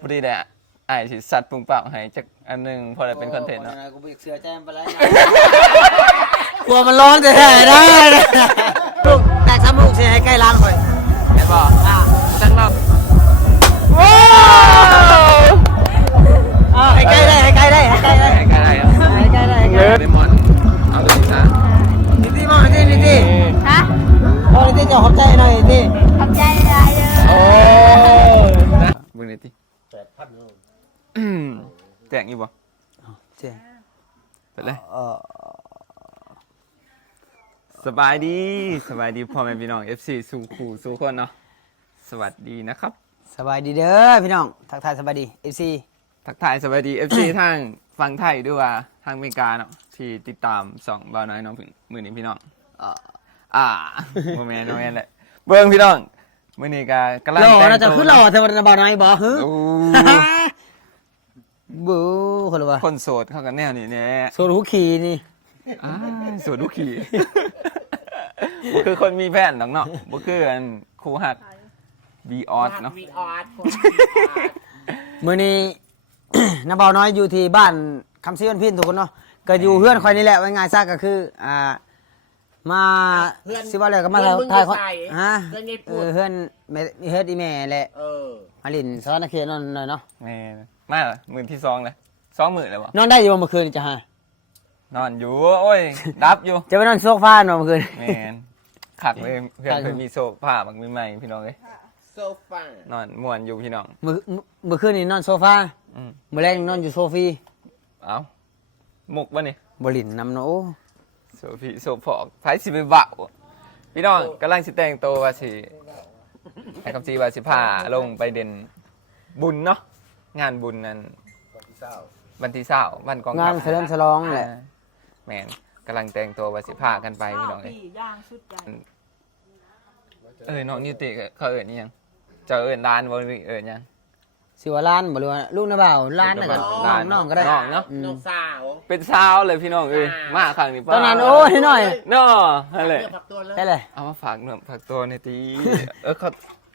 พอดีแหละไอ้ายสิสัตว์ปรุงเปล่าให้จักอันหนึงพอได้เป็นคอนเทนต์เนาะโกูไปเสือแจมไปแล้วกลัวมันร้อนจะแท้ได้นะลูกแต่ซ้ำลูกเสียให้ใกล้ร้านข่อยแม่นบ่อ่าจังเนาะว้าวให้ใกล้ได้ให้ใกล้ได้ให้ใกล้ได้ใกล้ได้ครับให้ใกล้ได้ให้ใกล้ได้เลมอนเอาตัวนี้ซะนิตี้มองนิตี้นิตี้ฮะมองนิตี้จะขอบใจหน่อยนิตี้ขอบใจหลายเลย โอ้นะมึงนี่ติ อืมแจกอยู่บ่เจ๊ไปเลย เออสบายดีสบายดีพ่อแม่พี่น้อง FC สู่คู่สู่คนเนาะสวัสดีนะครับ สบายดีเด้อพี่น้อง ทักทายสบายดีเอฟซีทักทายสวัสดี FC ทางฟังไทยด้วยว่าทางอเมริกาเนาะที่ติดตามสองบ่าวน้อยน้องพึ่งมือนี้พี่น้องอ่าอ่าโมเมนต์โมเมนต์แหละเบิ้งพี่น้องมือนี้ก็กำลังหล่อแต่งน่าจะตัวขึ้นหล่อเทวดาบาวนายบ่ฮึโอ้ บูคนละวะคนโสดเข้ากันแนวนี้เนี่ยโซลูขี่นี่อ่าโสดลูกขี่ บ่คือคนมีแฟนหรอกเนาะบ่คืออันครูหักบีออสเนาะวีออสมื้อนี้ น้าเบาน้อยอยู่ที่บ้านคำซีวันพินทุกคนเนาะก็อยู่เฮือนคอยนี่แหละไว้ง่ายซะก็คือ อ่า มาสิว่าอะไรก็มาถ่ายคนฮะเพื่อนญี่เอปุ่นอเฮือนแม่เฮือนอีแม่แหละเออ มาลินสวรรค์เขตนอนหน่อยเนาะ แม่น มาเหรอมือที่สองเลยสองมือเลยบ่นอนได้อยู่บ่เมื่อคืนนี่จ้ะฮะนอนอยู่โอ้ย ดับอยู่จะไปนอนโซฟาเนาะเมื่อคืน แม่นขักเลยเพื่อนเพิ่นมีโซฟาบักมีใหม่พี่น้องเอ้ยโซฟานอนม่วนอยู่พี่น้อง เมื่อเมื่อคืนนี่นอนโซฟาอืมเมื่อแรกนอนอยู่โซฟีเอ้ามุกบ่นี่บ่ลินนำเนาะโอ้โซฟีโซฟอกไผสิไปเบาพี่น้องกำลังสิแต่งตัวว่าสิให้คำจีว่าสิพาลงไปเด่นบุญเนาะ งานบุญนั้นวันที่เศร้าวันกองงาทันพเฉลิมฉลองแหละอ่าแมนกำลังแต่งตัวว่าสิพากันไปพี่น้องเอ้ยย่างชุดใหญ่เอ้ยน้องนิวติเขาเอิ้นอิหยังเจะเอิ้นร้านบ่หรือเอิ้นหยังสิว่าล้านบ่หรือว่าลูกนะบ่าวล้านน่ะก็ล้านน้องก็ได้น้องเนาะอืมน้องสาวเป็นสาวเลยพี่น้องเอ้ยอ่ามมาครั้งนี้ตอนนั้นโอ้ยหน่อยเนาะนั่นแหละเลือกผักตัวเลย ได้เลย เอามาฝากเนื้อฝากตัวในอยตี เออเขา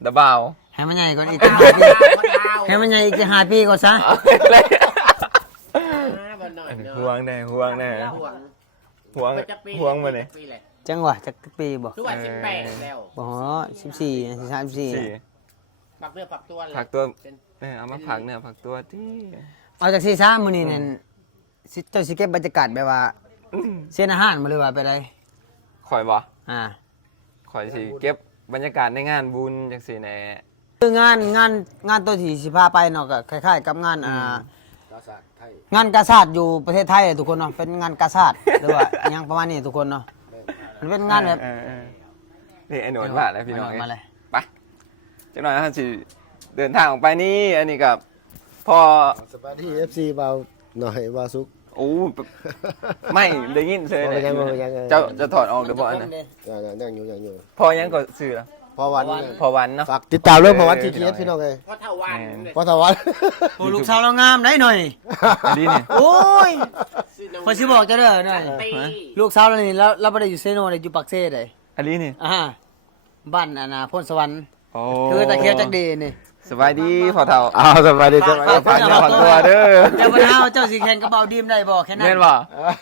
ดะบ่าว ให้มันใหญ่ก่อนอีกดาจะวห้าปีดาวให้มันใหญ่อีกจะห้าปีก่อนซะเอาเลยบันหน่อยเนาะห่วงแน่ห่วงแน่ห่วงห่วงมันจะปีห่วงมาเนี่ยปีเลยจังหวะจักปีบ่ทุกวันสิบแปดแล้วบ่สิบสี่สิบสามสิบสี่สี่ผักเนื้อผักตัวเลยผักตัวเป็นเนี่ยเอามาผักเนื้อผักตัวที่เอาจากสี่สามมื้อนี้นั่นสิเจ้าสิเก็บบรรยากาศแบบว่าเสียนอาหารมาเลยว่าไปได้คอยบ่อ่าคอยสิเก็บบรรยากาศในงานบุญจังซี่แหน่ คืองานงานงานตัวที่สิพาไปเนาะก็คล้ายๆ กับงานอ่างานกาชาดอยู่ประเทศไทยอะทุกคนเนาะเป็นงานกาชาดหรือว่าอิหยังประมาณนี้ทุกคนเนาะมันเป็นงานแบบเออเออนี่ไอ้หนวดมาแล้วพี่น้องมาเลย ไปจังหน่อยนะสิเดินทางออกไปนี่ อันนี้กับพอสวัสดีเอฟซีเบาหน่อยบาซุก โอ้ไม่ได้ยินเลยบ่ยังบ่ยังเจ้าจะถอดออกหรือเปล่าอันนะยังยังอยู่ยังอยู่ พอยังก็ซื้อแล้ว พอวันพอวันเนาะ ฝากติดตามเรื่องพอวันทีทีเอสพี่น้องเลยเพราะเท่าวันเลยพอสวันโอ้ลูกสาวเรางามได้หน่อย อันนี้นี่โอ้ยซื้อน้องพอสิบอกจะเด้อหน่อยตีลูกสาวเรานี่เราเราบ่ได้อยู่เซโนได้อยู่ปักเซ่ได้อันนี้นี่อ่าบ้านอันน่ะพนสวรรค์โอ้คือตะเคียวจักดีนี่สบายดีพอเท่าอ้าวสบายดีสบายฝาดีกฝากเนื้อฝากตัวเด้อเจ้าบ่เฮาเจ้าสิแข่งกับเบาดีมได้บ่แค่นั้นแม่นบ่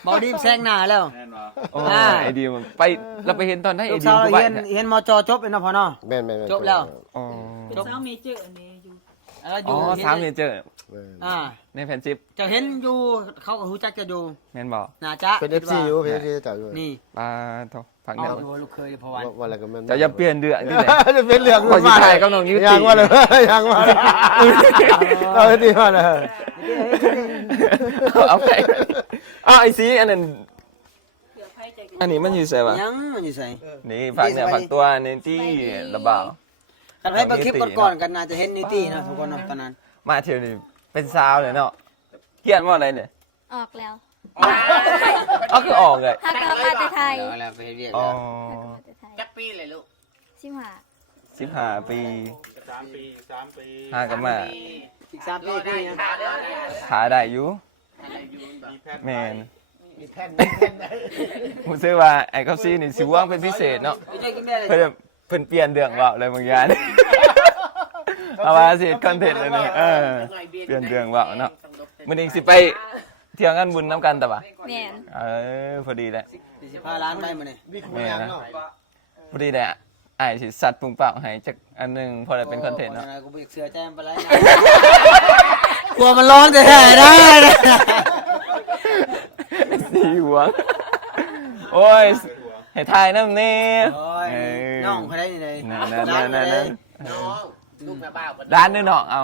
เบาดีมแซงหน้าแล้ว โอ้อ่า ไอเดียมันไปเราไปเห็นตอนได้ไอลูกเดียสาวเราผู้บ้าเรียนนเรียนมจจบแล้วเนาะพ่อเนาะ แม่นแม่นม่นจบแล้ว อ๋อเป็นสาวเมเจอร์อันนี้อยู่แล้วออ๋อยู่สามเมเจอร์แม่นอ่าในแฟนชิปเจะเห็นอยู่เขาก็รู้จักจะอยู่แม่นบ่น่าจะเป็นเอฟซีอยู่เป็นเอฟซีจับอยู่นี่ปลาเท่าฝากเอาเนื้อดูลูกเคยพอวันวันอะไรก็แม่นจะอย่าเปลี่ยนเดือนนี่แหละ จะเป็นเรื่องขอสิถ่ายกับน้องยุติ ยังว่าเลยยังว่าเลยเราดีมาเลยเอาไปอ้าวไอซีอันนั้นเผื่ อไพ่ใจกันอันนี้มันอยู่ใส่ปะยังมันอยู่ใส่นี่ฝากเนี่ยฝากตัวในที่ระเบากันให้เบิ่งคลิปก่อนๆกันน่าจะเห็นนิตี้นะทุกคนเนาะตอนนั้น มาเที่ยวนี่เป็นซาวเลยเนาะเขียนว่าอะไรเนี่ยออกแล้วอ๋อคือออกเลยฮักกลับมาแต่ไทยเอาแล้วไปเรียนอ๋อฮักกลับมาแต่ไทยจักปีเลยลูกชิมหาสิบห้าปีห้ากับมาอีกสามรปีอได้ปียังขาได้ได้ขาได้อยู่อะไรอยู่แบบแมน มีแผ่นมีแผ่นได้ผมซื้อว่าไอ้คอฟซี่นี่สิว่างเป็นพิเศษเนาะไม่ใช่กินได้เลยเพิ่นเพิ่นเปลี่ยนเรื่องเว่าอะไรบางอย่างเเอาว่าสิคอนเทนต์เลยเนี่ยเออเปลี่ยนเรื่องว่าวเนาะมื้อนี้สิไปเที่ยวงานบุญน้ำกันแต่ว่าแม่นเออพอดีแหละสิพาร้านไปมื้อนี้นี่คือมันยังเนาะพอดีแหละอ้ายสิสัตว์ปุงเปล่าให้จักอันหนึงพอได้เป็นคอนเทนต์เนาะ กูบ่อยากเสือใจมันไปแล้วกลัวมันร้อนแต่แท้ได้ สีหัว โอ้ยให้ทายน้ำนี่โอ้ยเออน้องเขาได้นี่เลยนั่นนั่นนั่นนั่นนั่นน้องลูกแม่บ้าวร้านนึงเนาะเอา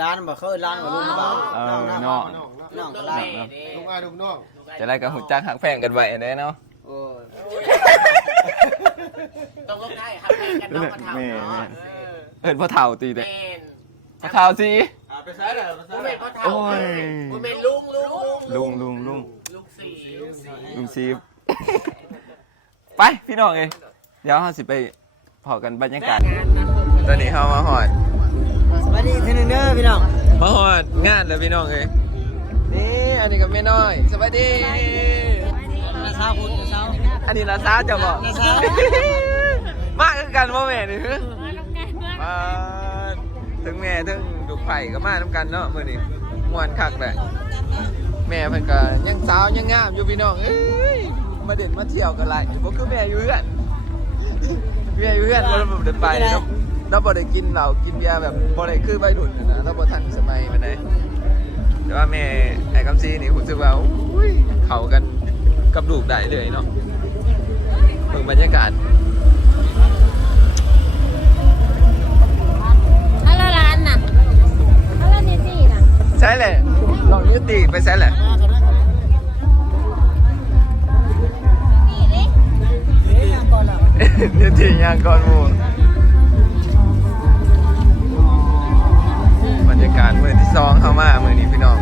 ร้านบ่เคยร้านบ่รู้บ่เออน้องเนาะน้องลูก็กร้านแม่ดิลูกอ้ายลูกน้องจะได้กับหุ่จักหักแพงกันไว้เด้เนาะโอ้ยต้องลูกได้ครับแม่กันน้องมาทำเนาะเอิ้นพ่อเฒ่าตีแมเด้นพ่อเฒ่าสิไปซ้ายเลยไปซ้ายผู้เลแม่ยก็ทำโอ้ยผู้แม่ลุงลุงลุงลุงลุง ลุงซีฟไปพี่น้องเอ้ยเดี๋ยวเฮาสิไปพอกันบรรยากาศ ตอนนี้เฮามาฮอดสวัสดีอีกทีหนึงเด้อพี่น้องมาฮอดงานแล้วพี่น้องเอ้ยนี่อันนี้ก็แม่น้อยสวัสดีนาเช้าคุณนาเช้าอันนี้ลาซาจะบอกลาซามาคือกันบ่แม่นี่คือมาถึงแม่ถึงลูกไผ่ก็มานํกันเนาะมื้อนี้มวนคักแหละ แม่เพิ่นก็ยังสาวยังงามอยู่พี่น้องเอ้ยมาเด่นมาเที่ยวกันหลายบ่คือแม่อยู่เฮือนแม่อยู่เฮือนบ่ได้ได้ไปเนาะเราบ่ได้กินเหล้ากินเบียร์แบบบ่ได้คือวัยรุ่นนะเราบ่ทันสมัยปานใดแต่ว่าแม่ไอ้คำซีนี่รู้สึกว่าอุ้ยเข้ากันกับลูกได้เลยเนาะเบิ่งบรรยากาศฮัลโหลร้านน่ะฮัลโหลเนซี่น่ะใช่เลย ลองยุติไปใช่แหละนี่เด้ยุติยางก่อนหมูบรรยากาศมือที่สองเข้ามามือนี้พี่น้อง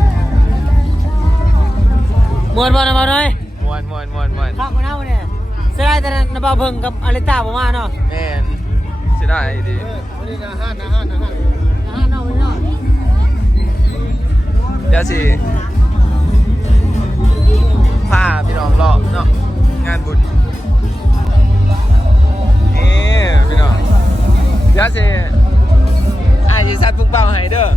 มวนบ่นะบ่น้อยมวนมวนมวนมวนข้าวมันเอาเนี่ยเสียดายแต่นาบ่าวเพิ่งกับอลิต้าบ่มาเนาะแมนใช่ได้ดีวันนี้นะห้านนะห้านนะห้าน เดี๋ยวสิพาพี่น้องรอบเนาะงานบุญนี่พี่น้องเดี๋ยวสิไอ้ายสิสัตว์ปุ้งเป้าให้เด้อ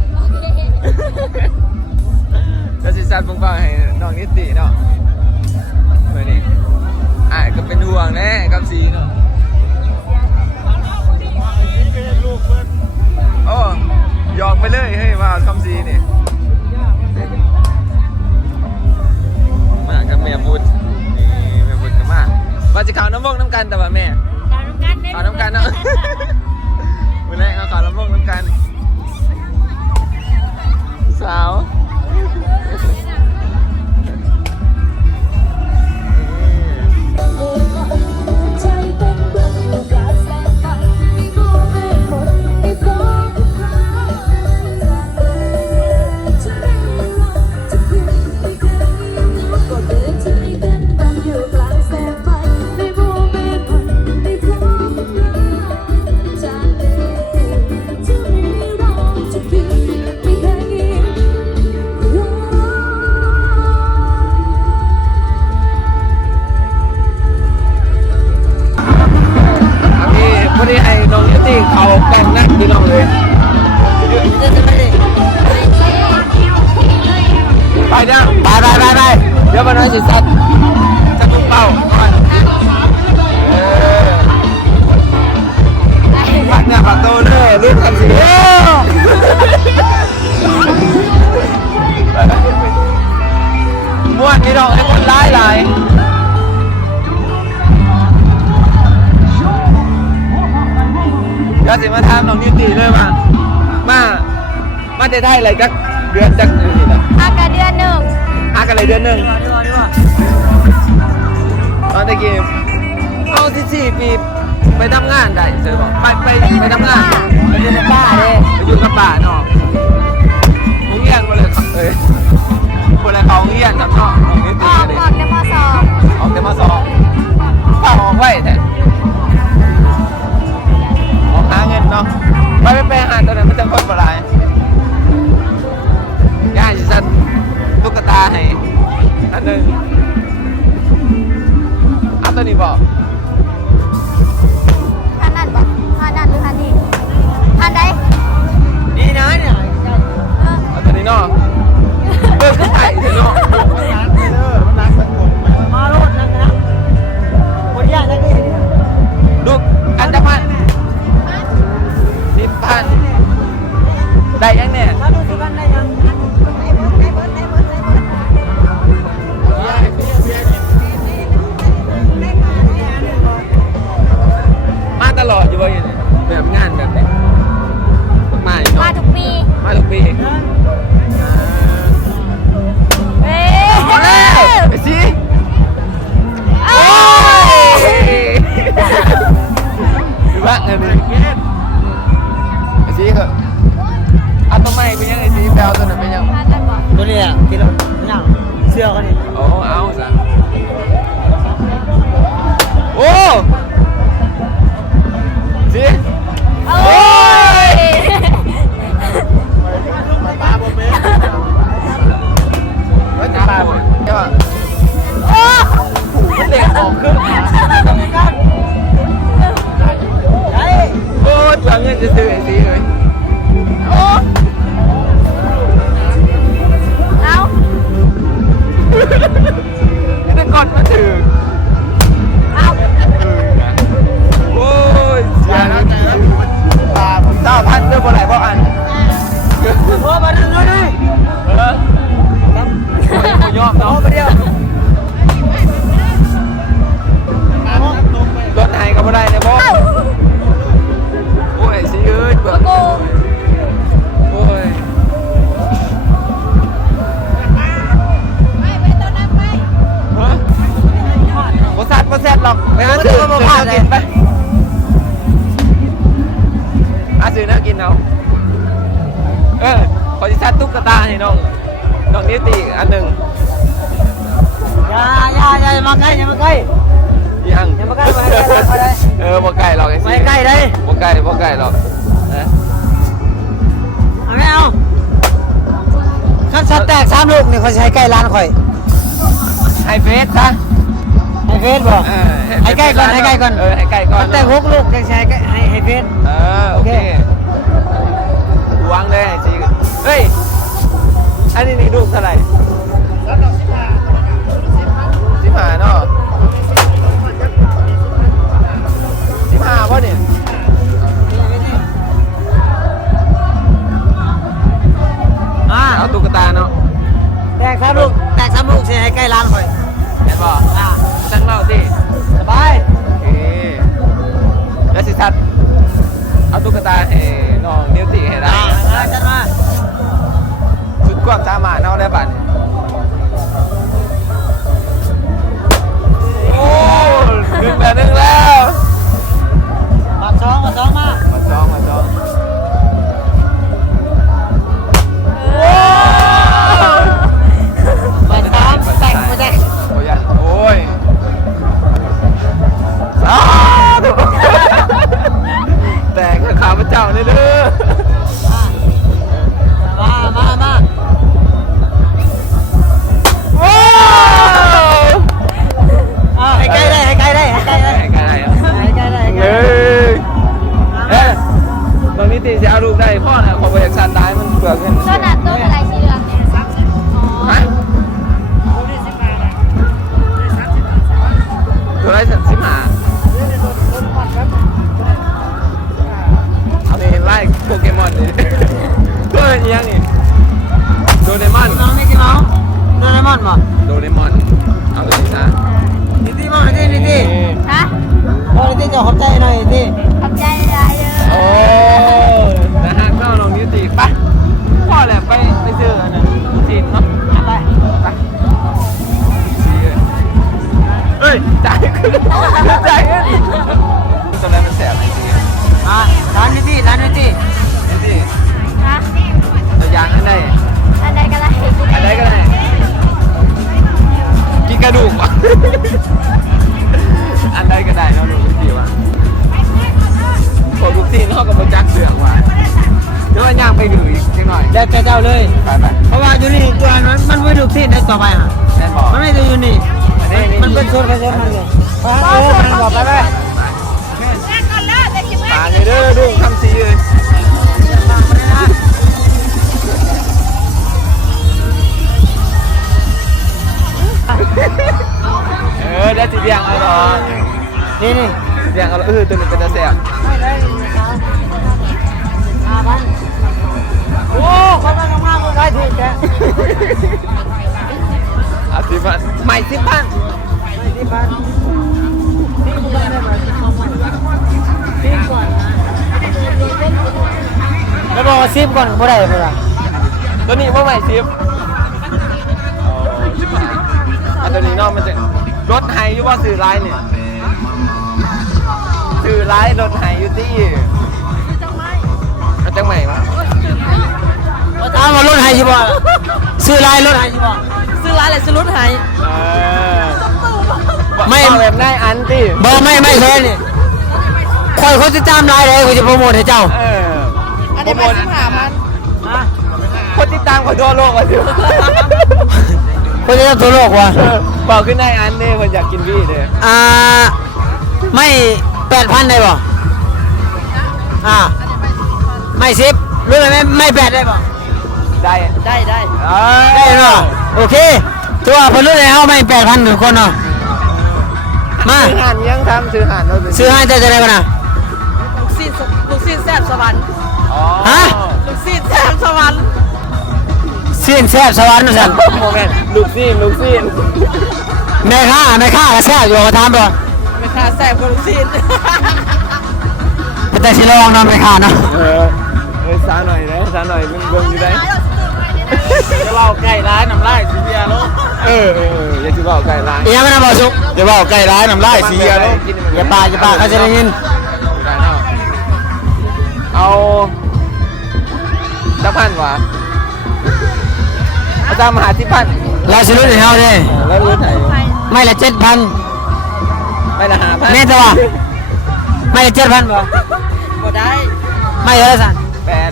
ก็สิสัตว์ปุ้งเป้าให้น้องนิติเนาะเมื่อนี้อะก็เป็นห่วงแน่กับสีเนาะโอ้หยอกไปเลยเฮ้ยว่าคำ ว่าจะข่าวน้ำมกน้ำกันแต่ว่าแม่ดาวน้ำกันเด้ข่าวน้ำกันเนาะมื่อแรกเอาข่าวน้ำมกน้ำกัน สาว น้อยสิสัตว์จะตุ้งเป้าก่อนเออผักเนี่ยผักโตเลยลูกทำสิเอ้อม่วนนี่ดอกให้คนร้ายหลายก็สิมาถามน้องนิติเลยว่ามา มาจะได้อะไรจักเดือนจักเดือนนี่แหละอากาเดือนหนึ่งอากันอะไรเดือนหนึ่งดีกว่าดีกว่า ตอนตะกี้เอาที่สี่ปีไปทำงานได้เสยบอกไปไปไปทำงานไปอยู่ในป่าเด้ไปอยู่กับป่าเนาะมึงเงียนมาเลยครับเอ้ยคนละเขาเงียนจับเนาะน้องนิอติอกเลยออกแต่มสองออกแต่มาสองฝากออกไว้แท้ออกหาเงินเนาะไปไปไปหาตัวนั้นมันจะคนบ่หลายย่าสิสันตุ๊กตาให้อัน หนึ่งอัตวนี้บอกผ่านนั่นปะผ่นนั่นหรือผ่นนี่ผ่นใดนี่นะเนี่ยเอออัตวนี้เนาะเบิร์ก็ใส่เถอะเนาะดูอันดับพันสิบพันได้ยังเนี่ย มาดูสิกันได้ยัง ไปหต้อมาพากินไปซื้อนะกินเอาเออขอจิชัดตุ๊กตาให้น้องน้องนิติอันหนึ่งยาย่าย่ามาใกล้อย่ามาใกล้ยังอย่ามาใกล้มาใกล้มล้เออมาใกล้หรอกไอ้สิมาใกล้เลยมาใกล้มาใกล้หรอกเอาไม่เอาขั้นชัดแตกสามลูกนี่คเขใช้ใกล้ร้านข่อยให้เฟสซะ เฟซบอกให้ใกล้ก่อนให้ใกล้ก่อนให้ใกล้ก่อน มันแต่หกลูกจังให้ใกล้ให้ให้เฟซ เออโอเควางเลย แล้วแต่เจ้าเลย ไปไปเพราะว่าอยู่นี่ตัวนั้นมันไม่ลูกที่ในต่อไปอะมันไม่ได้อยู่นี่ มันเป็นโซนกันเยมันเลยไปเออมันบอกไปไปตาเลยเด้อดูทำสีเลยเออได้สีเดียงเอาหรอนี่นี่สีเดียงเอาเออตัวนี้เป็นตาแสบไม่ได้ครับอาบ้าน โอ้คนมามากคนได้ทีแกอาสิบันใหม่สิบันใหม่สิบันนี่กูไหร่ก็บอกว่าซิบก่อนบ่ได้บ่ล่ตัวนี้บ่ใหม่ซิบอันตัวนี้นอกมันจะรถไฮยุว่าสื่อไลน์เนี่ยสื่อไลน์รถไฮยุตี้จังใหม่จังใหม่ปะาถามว่ารถไฮชิบ่ซื้อลายรถไฮชิบ่ซื้อร้านอะไรซื้อรถไฮไม่เอาแบบได้อันตี้บ่ไม่ไม่เคยนี่คอยเขาจะตามลายเลยเขาจะโปรโมทให้เจ้า เอออันนี้ไปสิบห้าพันคนติดตามเขาทั่วโลกอะสิเขาจะทั่วโลกว่ะเปล่าขึ้นได้อันเนี่ยคนอยากกินวี่เลยอ่า ไม่แปดพันได้บ่อ่า ไม่สิบรู้ไหมไม่ไม่แปดได้บ่ ได้ได้ได้เอ้ยได้เนาะโอเค ตัวเพิ่นรู้แล้วไม่แปดพันทุกคนเนาะมาซื้อหันยังทำซื้อหันเราซื้อให้เจ้าจะได้บ่นะลูกซีนลูกซีนแซ่บสวรรค์อ๋อฮะลูกซีนแซ่บสวรรค์เสียนแซ่บสวรรค์นะสันโมเมนต์ลูกซีนลูกซีนแม่ค้าแม่ค้าก็แซ่บอยู่ก็ถามบ่ไม่ค่าแซ่บกว่าลูกซีนแต่สิลองเนาะแม่ค้าเนาะเออเออซาหน่อยนะซาหน่อยมึงเบิ่งอยู่ได้ จะเล่าใกล้ร้านน้ำลายสีเบียร์ลูกเออเออเอออย่าสิบอกไก่ร้านอีหยังก็น่าบ่สุกจะบอกใกล้ร้านน้ำลายสีอะลูกอย่าปากอย่าปากเขาจะได้ยินเอาจักพันวะเอาตามมหาที่พันเราสิรู้ให้เฮาเด้แล้วรู้ไหนไม่ละ7,000ไม่ละหาพันแม่นแต่ว่าไม่ละ7,000บ่บ่ได้ ไม่เท่าไหร่สั่นแปด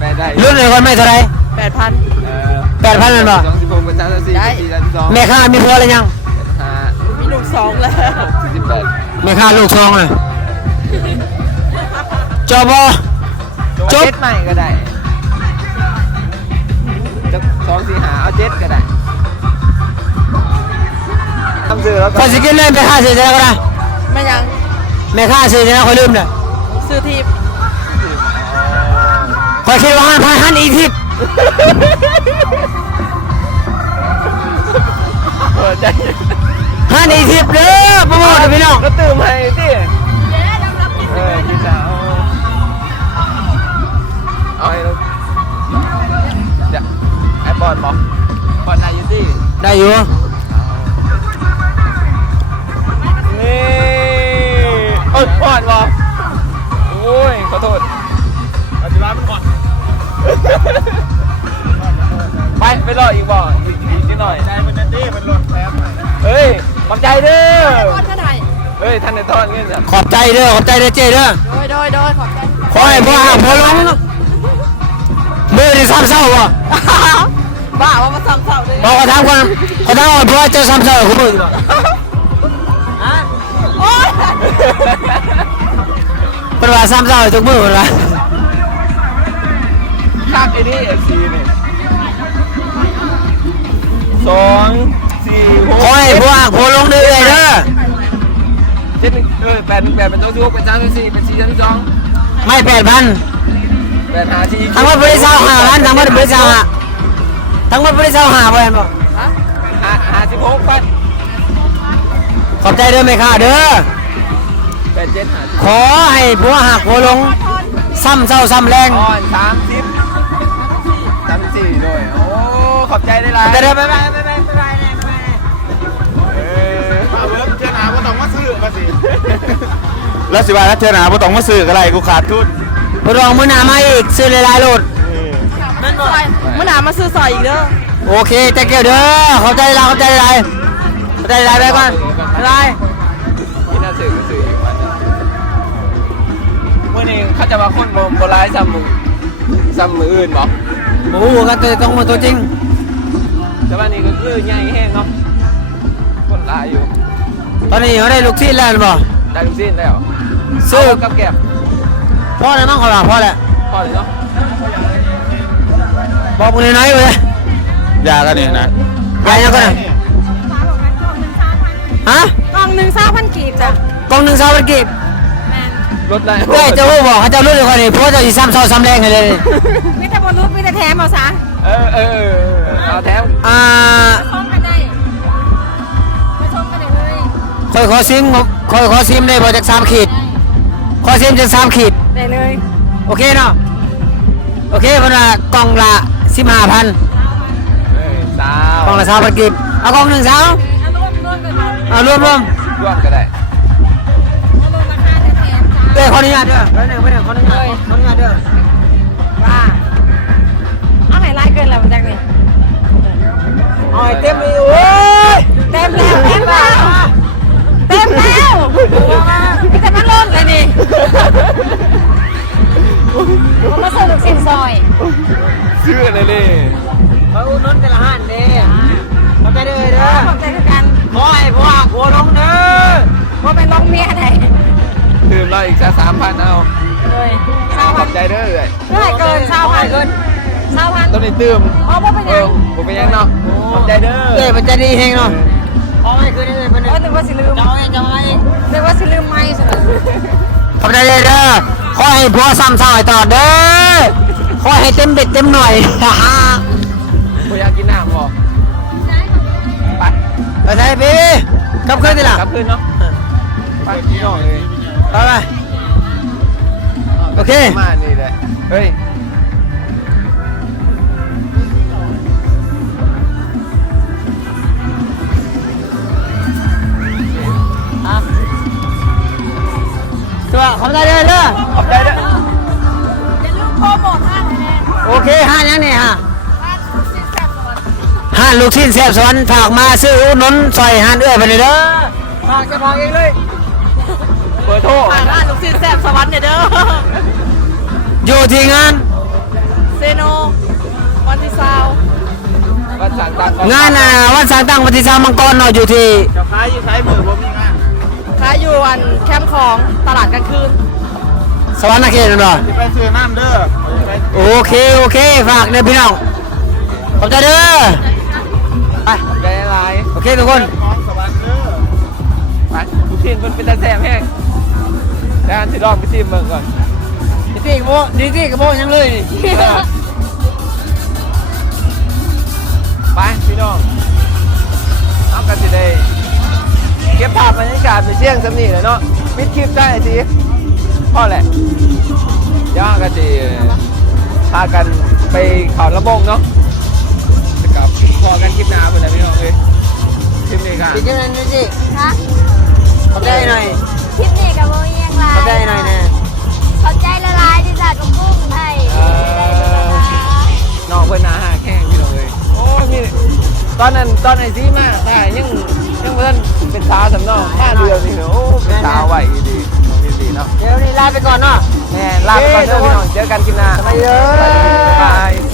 แปดได้รุ่นเลยคนไม่เท่าไหร่ แปดพันเออ8,000แม่นบ่สองสิบหกเป็นสามสิบสี่สี่สามสิบสองแม่ค้ามีผัวแล้วยังห้ามีลูกสองแล้วสี่สิบแปดแม่ค้าลูกทองเลยจอบอจบเจ็ดใหม่ก็ได้จะสองสี่หาเอาเจ็ดก็ได้ทำซื้อแล้วคอยสิกินเลยแม่ค้าซื้อจะได้ก็ได้ไม่ยังแม่ค้าซื้อจะได้คอยลืมเลยซื้อทีบคอยคิดว่าหันพายหันอีกทิพย์ เออใจหันอีกทิพย์เด้อโปรโมทให้พี่น้องก็ตื่มให้สิเออคิดจะเอาเอาให้ลูกจะไอ้บอลบอกบอลนายยูตี้ได้อยู่นี่เอ้ยบอลบอกโอ้ยขอโทษ ปัจจุบันมันก่อน ไปไปรออีกบ่อีกอีกนิดหน่อย ใจมันนั่นดิมันหล่นแป๊บเฮ้ยขอบใจเด้อทอดเท่าไหร่เฮ้ยท่านในทอดเงี้ยจ้ะขอบใจเด้อขอบใจเด้อเจ้เด้อโดยโดยโดยขอบใจขอให้พ่อห่างพ่อลงมือที่ซ้ำเศร้าบ่บ้าว่ามาสั่งเสาเลยบอกกระทำคนกระทำคนพ่อเจ้าซ้ำเศร้าคุณมือบ่โอ๊ย เป็นว่าซ้ำเศร้าทุกมือเป็นว่า คักไอ้นี่เอฟซีนี่สองสี่หกขอให้พ่อห่างพ่อลงเรื่อยๆเด้อเจ็ดหนึ่งเออแปดหนึ่งแปดเป็นตัวที่หกเป็นสามเป็นสี่เป็นสี่เป็นสองไม่แปดพันแปดหาสี่ทั้งหมดบริษัทหาพันทั้งหมดบริษัทหาทั้งหมดบริษัทหาบ่เห็นบ่หาหาสิบหกพันขอบใจเด้อแม่ค้าเด้อแปดเจ็ดหาสิบขอให้ผัวหักผัวลงซ้ำเศร้าซ้ำแรงอ่อนสามสิบ อบใจได้หลายแต่เด้อบ๊ายบายเออมาเบิ้มเจ้าหนาว่ต้องมาซื้อมาสิแล้วสิว่าถ้าเธอหนาบ่ต้องมาซื้ออะไรกูขาดทุนบ่รองมื้อหนามาอีกซื้อหลายๆโหลดมันซอยมันหนามาซื้อซอยอีกเด้อโอเคแต่เกี่ยวเด้อเขอบใจหลายขอบใจหลายขอบใจหลายไปก่อนบ๊ายบายที่น่าสื่อก็สื่ออีกวันเมื่อนี้เขาจะมาคนโบโบราณซ้ำมือซ้ำมืออื่นบอกโอ้โหกันตัวต้องมาตัวจริง แต่ว่านี่ก็คือใหญ่แห้งเนาะคนหลายอยู่ตอนนี้เขาได้ลูกที่แล้วบ่ได้ทุกสิ้นแล้วซื้อเากับแก็บพ่อเลยมั้งเขาล่ะพ่อแหละพอเลยเนาะบอกมึงน้อยๆเว้ยยากันเนี่ยนะยายยังก่อนนะฮะกล่องหนึ่งสามพันกีบจ้ะกล่องหนึ่งสามพันกีบแมนรถได้เอ้ยเจ้าฮู้บอกเขาเจ้ารู้เลยคนนี้เพราะว่าเจ้าสิซ้ำซ้อนซ้ำแรงให้เลยมีแต่บนรถมีแต่แถมเอาซะ เออเออเออเอาแถมอ่ามาชมกันได้มาชมกันได้เลยคอยขอซิมคอยขอซิมได้บ่จาก3ขีด ขอซิมจาก3ขีด ได้เลย โอเคเนาะ โอเคเพิ่นว่ากล่องละ15,000เออสาวกล่องละ20,000กีบเอากล่องหนึงสาวเอารวมรวมกันเลยเอารวมรวมร่วมก็ได้เอารวมราคาจะแถมจ้าเด้อขออนุญาตเด้อไปหนึ่งไปหนึ่งขออนุญาตขออนุญาตเด้อว่าเอาไห นไล่เกินแล้วมาจากนี่เอาให้เต็มเลยโอ้ยเต็มแล้วเต็มแล้วเต็มแล้วมีแต่มันล้นเลยนี่ผมมาซื้อลูกชิ้นซอยชื่ออะไรนี่มาอุดหนุนแต่ละห้านเด้เข้าใจเด้อเด้อขอบใจคือกันขอให้พวกหัวลงเด้อว่าเป็นร้องเมียไหนตื่นเราอีกสักสามพันเอาเลยเช้าขพัอนบใจเด้อเลยเท่าไหร่เกินเช้าพันเกินเช้าพันต้นนี้ตื่มอ๋อว่าเป็นเอยัองผมเป็นยังเนาะขอบใจเด้อเด้อมันจะดีเฮงเนาะขอให้คืนนี้เป็นโอ้นึกว่าสิลืมเจ้าเองเจ้าเองนึกว่าสิลืมไม่สิขอบใจเด้อเด้อขอให้พวกซ้ำซ้ำต่อเด้อขอให้เต็มเบ็ดเต็มหน่อยผมอยากกินน้ำบอกไปไปใช่พี่กลับคืนดีล่ะกลับคืนเนาะไปพี่น้องเลยไปไปโอเค มานี่เลยเฮ้ย ตัวขอบใจเด้อเด้อขอบใจเด้ออย่าลืมโปรโมทห้างเลยแน่โอเคห้ายังนี่ฮะห้างลูกชิ้นแซ่บสวรรค์ห้าลูกชิ้นแซ่บสวรรค์ฝากมาซื้ออุดหนุนซอยห้านเอื้อยไปเลยเด้อฝากจะฝากเองเลยเบอร์โทรร้านลูกชิ้นแซ่บสวรรค์เนี่ยเด้ออยู่ที่งานเซโนวันที่ซาววัดสังตังงานอะวันสร้างตั้งวันที่สามมังกรเนาะอยู่ที่เจ้าค้ายอยู่ใช้มือผมมีงา นขายอยู่อันแคมป์ของตลาดกลางคืน สวรรค์เขตนั่นเนาะจะไปซื้อน้ำเด้อไปโอเคโอเคฝากเด้อพี่น้องขอบใจเด้อไปขอบใจหลายโอเคทุกคนของสวรรค์เด้อไปทุกทีมมันเป็นตาแซมแห้งด้านที่รอบไปซีมเมืองก่อนดีที่กับโบดีที่กับโบยังเลยนี่ไปพี่น้องเอากันสิได้ เก็บภาพบรรยากาศไปเชียงสำนีเลยเนาะปิดคลิปได้สิพ่อแหละเดี๋ย่อกันสิพากันไปเขาระบงเนาะจะกลับพอกันคลิปหน้าไปเลยพี่น้องเอ้ยคลิปนี้ค่ะดีจังเลยนี่สิฮะขอบใจหน่อยคลิปนี้กับโมเอียงลาขอบใจหน่อยนะขอบใจละลายที่จากกับกุ้งไทยเออน้องเพิ่นหนาหาแข้งพี่น้องเลยโอ้ยนี่ตอนนั้นตอนไอซีมาตายยัง ยังเพิ่นเป็นสาวสำนองห้าเดือนนี่เนาะโอ้เป็นสาวไหวดีน้องดีดีเนาะเดี๋ยวนี้ลาไปก่อนเนาะแม่ลาไปก่อนเด้อพี่น้องเจอกันกินหน้าไปเด้อ